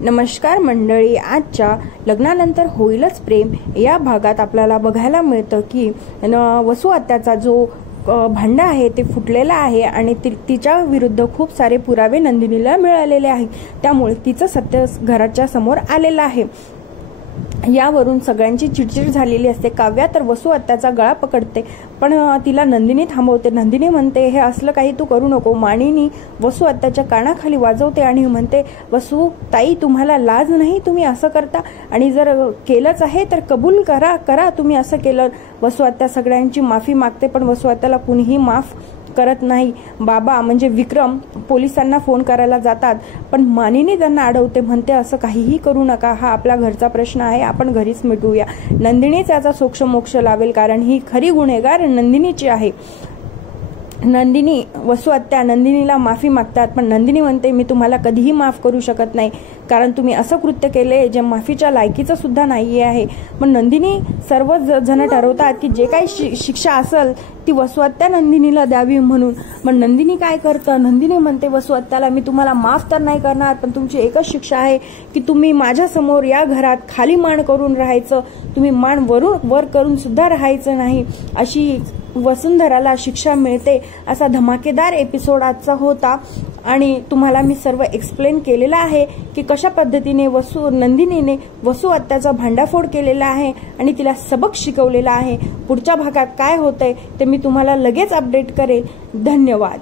नमस्कार मंडळी, आजच्या लग्नानंतर होईलच प्रेम या भागात आपल्याला बघायला मिळतं की वसू आत्याचा जो भांडा आहे ते फुटलेला आहे आणि तिच्या विरुद्ध खूप सारे पुरावे नंदिनीला मिळालेले आहेत. त्यामुळे तिचं सत्य घराच्या समोर आलेलं आहे. यावरून सगळ्यांची चिडचिड झालेली असते. काव्या तर वसू आत्याचा गळा पकडते, पण तिला नंदिनी थांबवते. नंदिनी म्हणते, हे असलं काही तू करू नको. मानिनी वसू आत्याच्या कानाखाली वाजवते आणि म्हणते, वसू ताई तुम्हाला लाज नाही, तुम्ही असं करता, आणि जर केलंच आहे तर कबूल करा तुम्ही असं केलं. वसू आत्या सगळ्यांची माफी मागते, पण वसू आत्याला कुणीही माफ करत नाही. बाबा म्हणजे विक्रम पोलिसांना फोन करायला जातात, पण मानिनी त्यांना अडवते. म्हणते, असं काहीही करू नका, हा आपला घरचा प्रश्न आहे, आपण घरीच मिटवूया. नंदिनी त्याचा सोक्ष मोक्ष लावेल, कारण ही खरी गुन्हेगार नंदिनीची आहे. नंदिनी वसू आत्या नंदिनीला माफी मागतात, पण नंदिनी म्हणते, मी तुम्हाला कधीही माफ करू शकत नाही, कारण तुम्ही असं कृत्य केले जे माफीच्या लायकीचं सुद्धा नाही आहे. मग नंदिनी सर्व जण ठरवतात की जे काही शिक्षा असेल ती वसू आत्या नंदिनीला द्यावी म्हणून. मग नंदिनी काय करतं, नंदिनी म्हणते वसू आत्याला, मी तुम्हाला माफ तर नाही करणार, पण तुमची एकच शिक्षा आहे की तुम्ही माझ्यासमोर या घरात खाली मान करून राहायचं, तुम्ही मान वरून वर करून सुद्धा राहायचं नाही, अशी वसुंधराला शिक्षा मिळते. असा धमाकेदार एपिसोड आजचा होता आणि तुम्हाला मी सर्व एक्सप्लेन केलेलं आहे की कशा पद्धतीने नंदिनीने वसू आत्याचा भांडाफोड केलेला आहे आणि तिला सबक शिकवलेला आहे. पुढच्या भागात काय होतंय ते मी तुम्हाला लगेच अपडेट करेल. धन्यवाद.